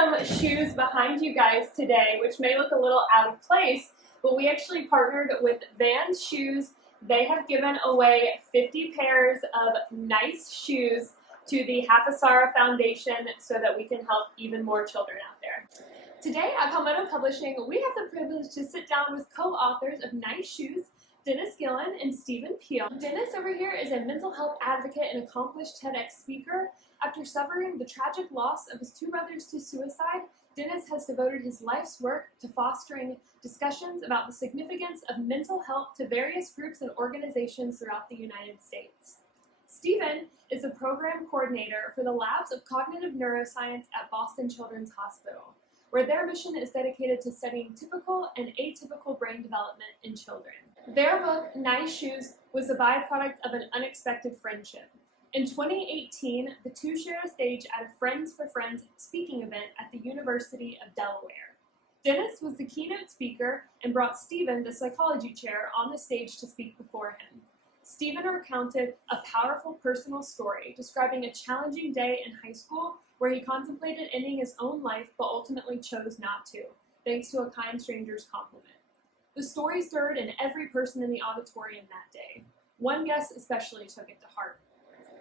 some shoes behind you guys today, which may look a little out of place, but we actually partnered with Vans Shoes. They have given away 50 pairs of nice shoes to the Hafasara Foundation so that we can help even more children out there. Today at Palmetto Publishing, we have the privilege to sit down with co-authors of Nice Shoes, Gillan and Stephen Pihl. Dennis over here is a mental health advocate and accomplished TEDx speaker. After suffering the tragic loss of his two brothers to suicide, Dennis has devoted his life's work to fostering discussions about the significance of mental health to various groups and organizations throughout the United States. Stephen is the program coordinator for the Labs of Cognitive Neuroscience at Boston Children's Hospital, where their mission is dedicated to studying typical and atypical brain development in children. Their book, Nice Shoes, was the byproduct of an unexpected friendship. In 2018, the two shared a stage at a Friends for Friends speaking event at the University of Delaware. Dennis was the keynote speaker and brought Stephen, the psychology chair, on the stage to speak before him. Stephen recounted a powerful personal story describing a challenging day in high school where he contemplated ending his own life but ultimately chose not to, thanks to a kind stranger's compliment. The story stirred in every person in the auditorium that day. One guest especially took it to heart.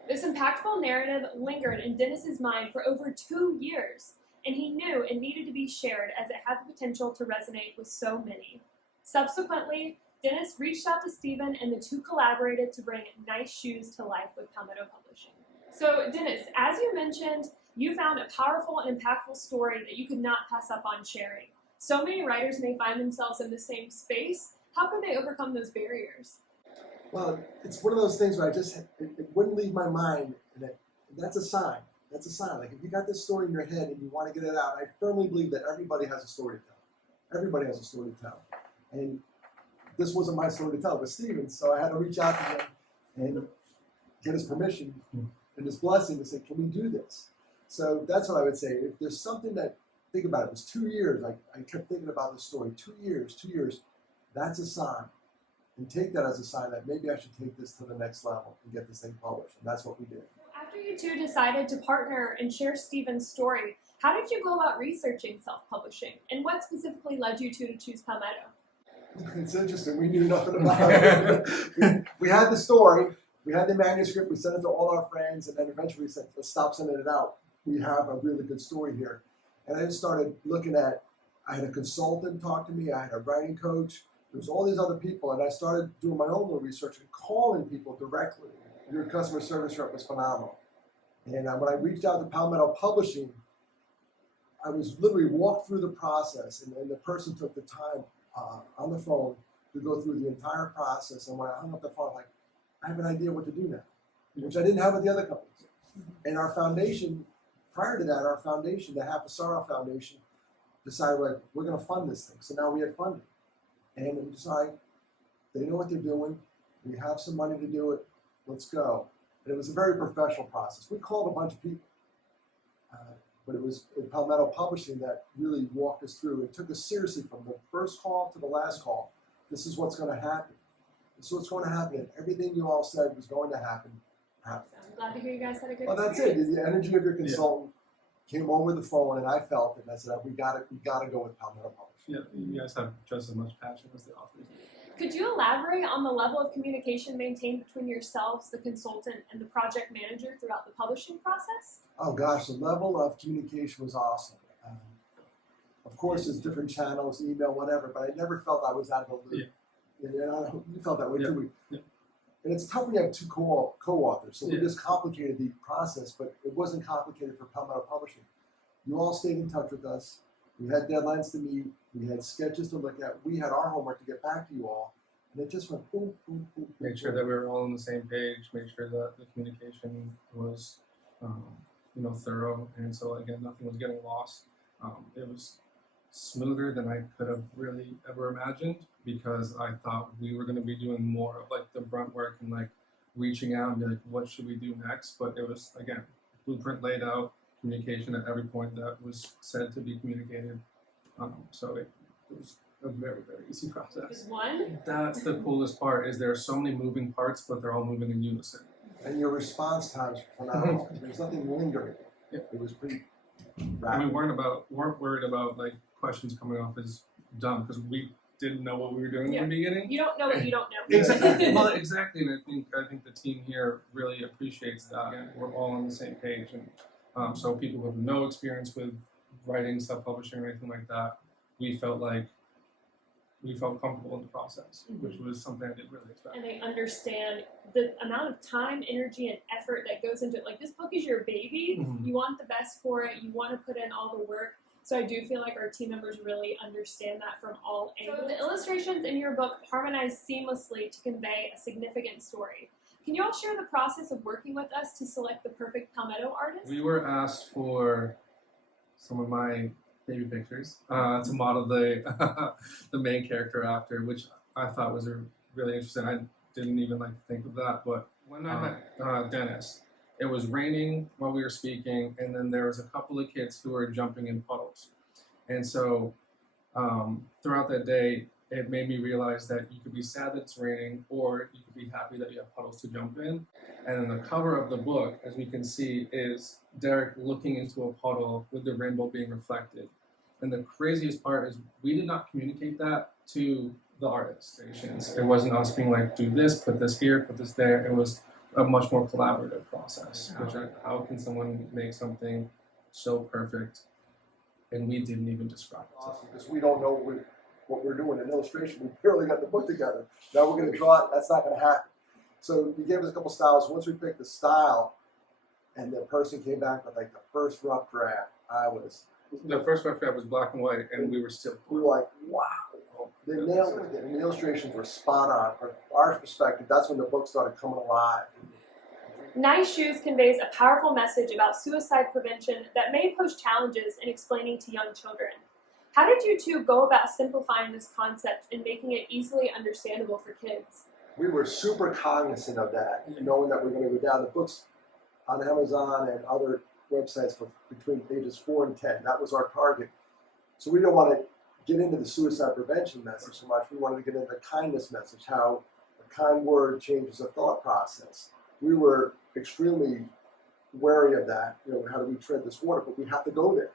This impactful narrative lingered in Dennis's mind for over 2 years, and he knew it needed to be shared as it had the potential to resonate with so many. Subsequently, Dennis reached out to Stephen and the two collaborated to bring Nice Shoes to life with Palmetto Publishing. So Dennis, as you mentioned, you found a powerful and impactful story that you could not pass up on sharing. So many writers may find themselves in the same space. How could they overcome those barriers? Well, it's one of those things where it wouldn't leave my mind, and that's a sign. That's a sign. Like if you got this story in your head and you want to get it out, I firmly believe that everybody has a story to tell. Everybody has a story to tell. And this wasn't my story to tell, it was Stephen's, so I had to reach out to him and get his permission and his blessing to say, can we do this? So that's what I would say. If there's something that, think about it, it was 2 years, I kept thinking about this story, 2 years, that's a sign. And take that as a sign that maybe I should take this to the next level and get this thing published. And that's what we did. After you two decided to partner and share Stephen's story, how did you go about researching self-publishing? And what specifically led you two to choose Palmetto? It's interesting. We knew nothing about it. we had the story. We had the manuscript. We sent it to all our friends. And then eventually we said, let's stop sending it out. We have a really good story here. And I just started looking at, I had a consultant talk to me. I had a writing coach. There was all these other people, and I started doing my own little research and calling people directly. Your customer service rep was phenomenal. And when I reached out to Palmetto Publishing, I was literally walked through the process, and the person took the time on the phone to go through the entire process. And when I hung up the phone, I'm like, I have an idea what to do now, which I didn't have with the other companies. And our foundation, prior to that, our foundation, the Hafasara Foundation, decided, like, we're going to fund this thing. So now we had funding. And we decided, they know what they're doing, we have some money to do it, let's go. And it was a very professional process. We called a bunch of people, but it was Palmetto Publishing that really walked us through and took us seriously from the first call to the last call. This is what's going to happen. This is what's going to happen. And everything you all said was going to happen, happened. So I'm glad to hear you guys had a good Well, that's it. The energy of your consultant came over the phone, and I felt it, and I said, we got to go with Palmetto Publishing. Yeah, you guys have just as much passion as the authors. Could you elaborate on the level of communication maintained between yourselves, the consultant, and the project manager throughout the publishing process? Oh gosh, the level of communication was awesome. Of course, there's different channels, email, whatever, but I never felt I was out of the loop. Yeah. You felt that way too. Yeah. And it's tough when you have two co-authors, so we just complicated the process, but it wasn't complicated for Palmetto Publishing. You all stayed in touch with us. We had deadlines to meet. We had sketches to look at. We had our homework to get back to you all. And it just went boom, boom, boom. Make sure that we were all on the same page. Make sure that the communication was, thorough. And so again, nothing was getting lost. It was smoother than I could have really ever imagined, because I thought we were going to be doing more of like the brunt work and like reaching out and be like, what should we do next? But it was, again, blueprint laid out, communication at every point that was said to be communicated. So it was a very, very easy process. Just one? That's the coolest part, is there are so many moving parts, but they're all moving in unison. And your response times were phenomenal. There was nothing lingering. Yep. It was pretty And we weren't worried about like questions coming off as dumb because we didn't know what we were doing in the beginning. You don't know what you don't know. Exactly. Well, exactly, and I think the team here really appreciates that. We're all on the same page, and so people who have no experience with writing, self-publishing, or anything like that, we felt comfortable in the process, which was something I didn't really expect. And they understand the amount of time, energy, and effort that goes into it. Like, this book is your baby. You want the best for it. You want to put in all the work. So I do feel like our team members really understand that from all angles. So the illustrations in your book harmonize seamlessly to convey a significant story. Can you all share the process of working with us to select the perfect Palmetto artist? We were asked for some of my baby pictures to model the the main character after, which I thought was really interesting. I didn't even think of that, but when I met Dennis, it was raining while we were speaking, and then there was a couple of kids who were jumping in puddles. And so throughout that day, it made me realize that you could be sad that it's raining, or you could be happy that you have puddles to jump in. And then the cover of the book, as we can see, is Derek looking into a puddle with the rainbow being reflected. And the craziest part is we did not communicate that to the artist. It wasn't us being like, do this, put this here, put this there. It was a much more collaborative process. How can someone make something so perfect and we didn't even describe it? Awesome, because we don't know what we're doing in illustration. We barely got the book together. Now we're going to draw it. That's not going to happen. So you gave us a couple styles. Once we picked the style, and the person came back with the first rough draft, the first rough draft was black and white, and we were we were like, wow. They nailed it, and the illustrations were spot on. From our perspective, that's when the book started coming alive. Nice Shoes conveys a powerful message about suicide prevention that may pose challenges in explaining to young children. How did you two go about simplifying this concept and making it easily understandable for kids? We were super cognizant of that, knowing that we're going to go down the books on Amazon and other websites for between ages 4 and 10. That was our target. So we don't want to get into the suicide prevention message so much. We wanted to get into the kindness message, how a kind word changes a thought process. We were extremely wary of that. How do we tread this water? But we have to go there.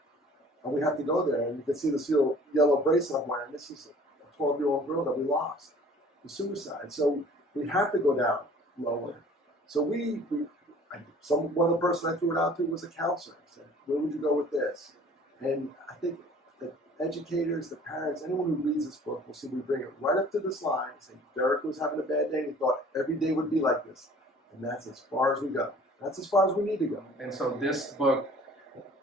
And we have to go there. And you can see this little yellow bracelet I'm wearing. This is a 12-year-old girl that we lost to suicide. So we have to go down lower. So one of the person I threw it out to was a counselor. I said, where would you go with this? And I think the educators, the parents, anyone who reads this book will see we bring it right up to this line. Say, Derek was having a bad day and he thought every day would be like this. And that's as far as we go. That's as far as we need to go. And so this book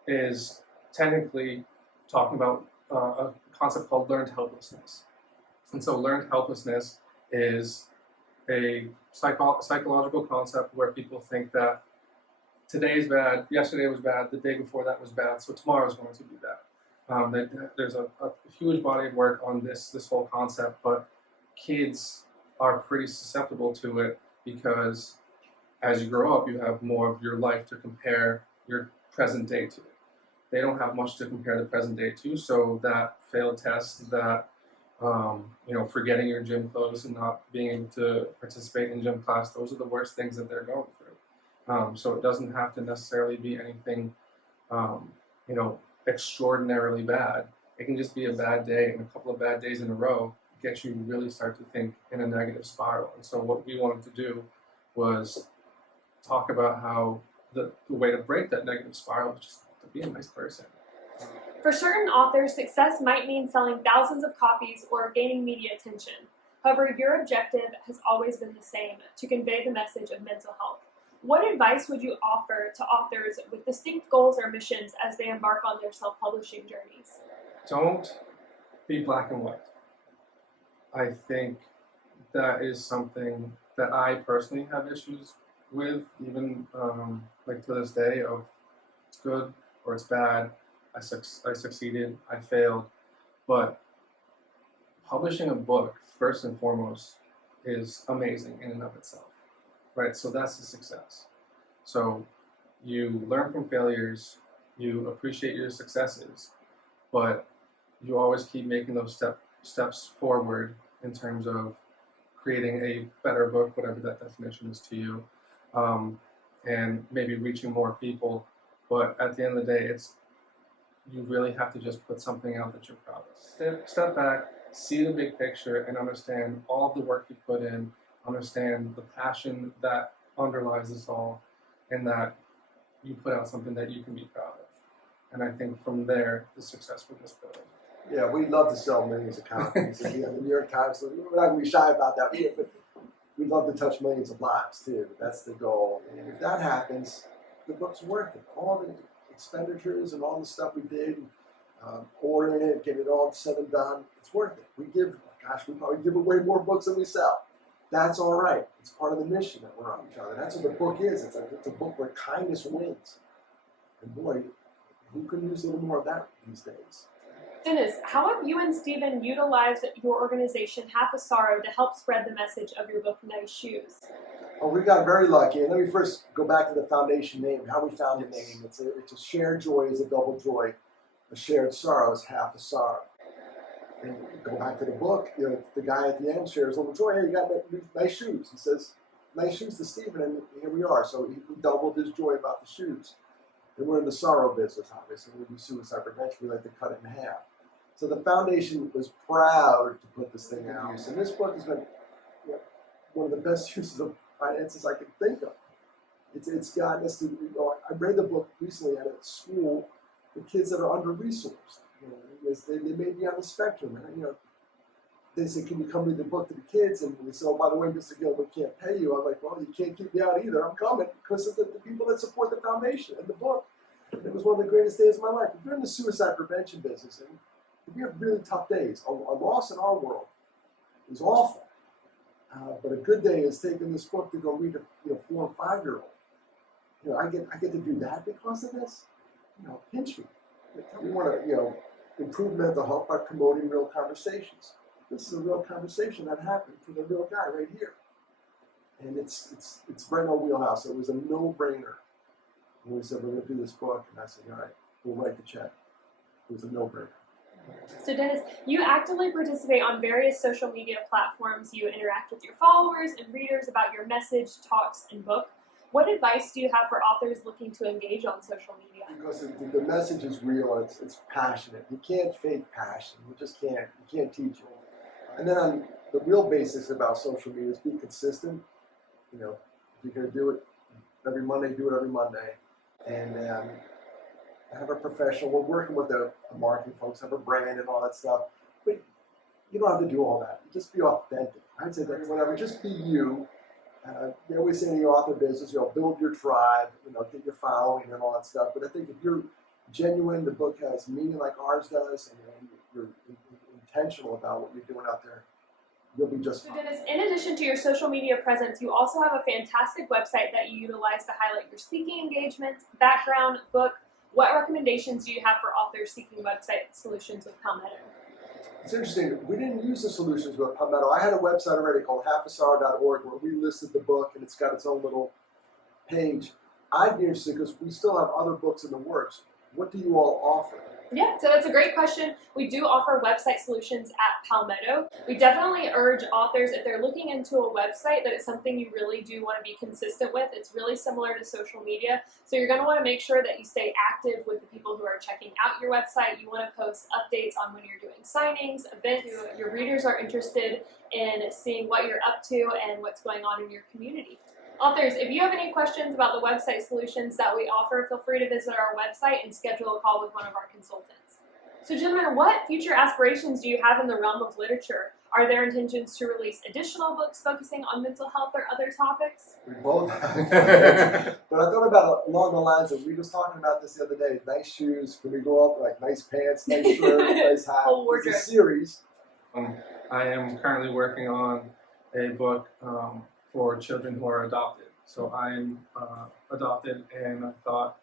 is technically talking about a concept called learned helplessness. And so learned helplessness is a psychological concept where people think that today is bad, yesterday was bad, the day before that was bad, so tomorrow is going to be bad. There's a huge body of work on this whole concept, but kids are pretty susceptible to it because as you grow up, you have more of your life to compare your present day to. They don't have much to compare the present day to, so that failed test, that forgetting your gym clothes and not being able to participate in gym class, those are the worst things that they're going through. So it doesn't have to necessarily be anything, extraordinarily bad. It can just be a bad day, and a couple of bad days in a row get you really start to think in a negative spiral. And so what we wanted to do was talk about how the way to break that negative spiral is just to be a nice person. For certain authors, success might mean selling thousands of copies or gaining media attention. However, your objective has always been the same, to convey the message of mental health. What advice would you offer to authors with distinct goals or missions as they embark on their self-publishing journeys? Don't be black and white. I think that is something that I personally have issues with, even to this day, of it's good or it's bad. I succeeded, I failed, but publishing a book, first and foremost, is amazing in and of itself, right? So that's the success. So you learn from failures, you appreciate your successes, but you always keep making those steps forward in terms of creating a better book, whatever that definition is to you, and maybe reaching more people. But at the end of the day, it's you really have to just put something out that you're proud of. Step back, see the big picture, and understand all of the work you put in, understand the passion that underlies this all, and that you put out something that you can be proud of. And I think from there, the success will just build. Yeah, we'd love to sell millions of copies. And, the New York Times, so we're not going to be shy about that. But we'd love to touch millions of lives, too. That's the goal. And if that happens, the book's worth it. All the expenditures and all the stuff we did, ordering it, getting it all said and done, it's worth it. We probably give away more books than we sell. That's all right. It's part of the mission that we're on each other. That's what the book is. It's a book where kindness wins. And boy, who can use a little more of that these days? Dennis, how have you and Stephen utilized your organization, Half a Sorrow, to help spread the message of your book, Nice Shoes? Well, we got very lucky. And let me first go back to the foundation name, how we found the name. It's a shared joy is a double joy. A shared sorrow is half a sorrow. And go back to the book, the guy at the end shares a little joy. Hey, you got nice shoes. He says, nice shoes to Stephen, and here we are. So he doubled his joy about the shoes. And we're in the sorrow business, obviously. We do suicide prevention. We like to cut it in half. So the foundation was proud to put this thing out. And this book has been one of the best uses of finances I could think of. It's gotten us to, I read the book recently at a school for kids that are under-resourced. They may be on the spectrum. And, they said, can you come read the book to the kids? And they said, oh, by the way, Mr. Gill, we can't pay you. I'm like, well, you can't keep me out either. I'm coming because of the people that support the foundation and the book. And it was one of the greatest days of my life. If you're in the suicide prevention business, and we have really tough days. A loss in our world is awful. But a good day is taking this book to go read a 4 and 5-year-old. I get to do that because of this. Pinch me. We want to, improve mental health by promoting real conversations. This is a real conversation that happened for the real guy right here. And it's right in our wheelhouse. It was a no-brainer when we said we're going to do this book. And I said, all right, we'll write the check. It was a no-brainer. So Dennis, you actively participate on various social media platforms. You interact with your followers and readers about your message, talks, and book. What advice do you have for authors looking to engage on social media? Because the message is real, it's passionate. You can't fake passion. You just can't. You can't teach it. And then on the real basics about social media is be consistent. If you're going to do it every Monday, do it every Monday. And have a professional. We're working with the marketing folks, have a brand and all that stuff. But you don't have to do all that. Just be authentic. I'd say that whatever. Just be you. They always say in the author business, build your tribe, get your following and all that stuff. But I think if you're genuine, the book has meaning like ours does, and you're intentional about what you're doing out there, you'll be just fine. So Dennis, in addition to your social media presence, you also have a fantastic website that you utilize to highlight your speaking engagements, background, book. What recommendations do you have for authors seeking website solutions with Palmetto? It's interesting. We didn't use the solutions with Palmetto. I had a website already called halfasorrow.org where we listed the book, and it's got its own little page. I'd be interested because we still have other books in the works. What do you all offer? Yeah, so that's a great question. We do offer website solutions at Palmetto. We definitely urge authors, if they're looking into a website, that it's something you really do want to be consistent with. It's really similar to social media. So you're going to want to make sure that you stay active with the people who are checking out your website. You want to post updates on when you're doing signings, events. Your readers are interested in seeing what you're up to and what's going on in your community. Authors, if you have any questions about the website solutions that we offer, feel free to visit our website and schedule a call with one of our consultants. So gentlemen, what future aspirations do you have in the realm of literature? Are there intentions to release additional books focusing on mental health or other topics? We both have. But I thought about along the lines of, we were talking about this the other day, nice shoes, can we go up like nice pants, nice shirt, nice hat? Whole wardrobe. It's a series. I am currently working on a book for children who are adopted. So I'm adopted, and I thought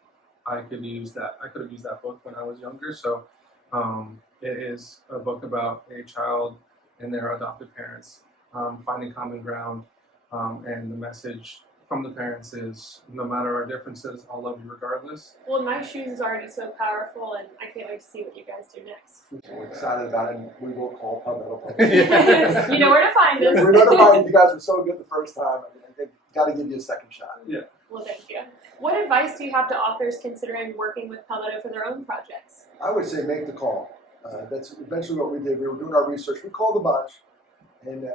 I could use that. I could have used that book when I was younger. So it is a book about a child and their adopted parents finding common ground, and the message from the parents is, no matter our differences, I'll love you regardless. Well, Nice Shoes is already so powerful, and I can't wait to see what you guys do next. We're excited about it, and we will call Palmetto. You know where to find us. We're notified you guys were so good the first time. I got to give you a second shot. Yeah. Well, thank you. What advice do you have to authors considering working with Palmetto for their own projects? I would say make the call. That's eventually what we did. We were doing our research. We called a bunch, and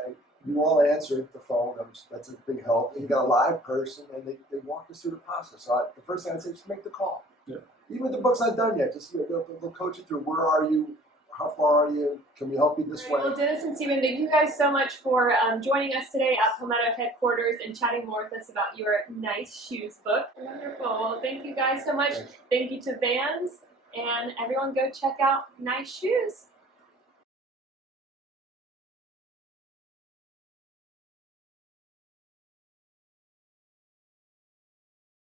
you all answered the phone. That's a big help. And you got a live person, and they walked us through the process. So the first thing I'd say is just make the call. Yeah. Even if the book's not done yet, just they'll coach you through. Where are you? How far are you? Can we help you this way? Well, Dennis and Stephen, thank you guys so much for joining us today at Palmetto headquarters and chatting more with us about your Nice Shoes book. Wonderful. Well, thank you guys so much. Thanks. Thank you to Vans, and everyone go check out Nice Shoes.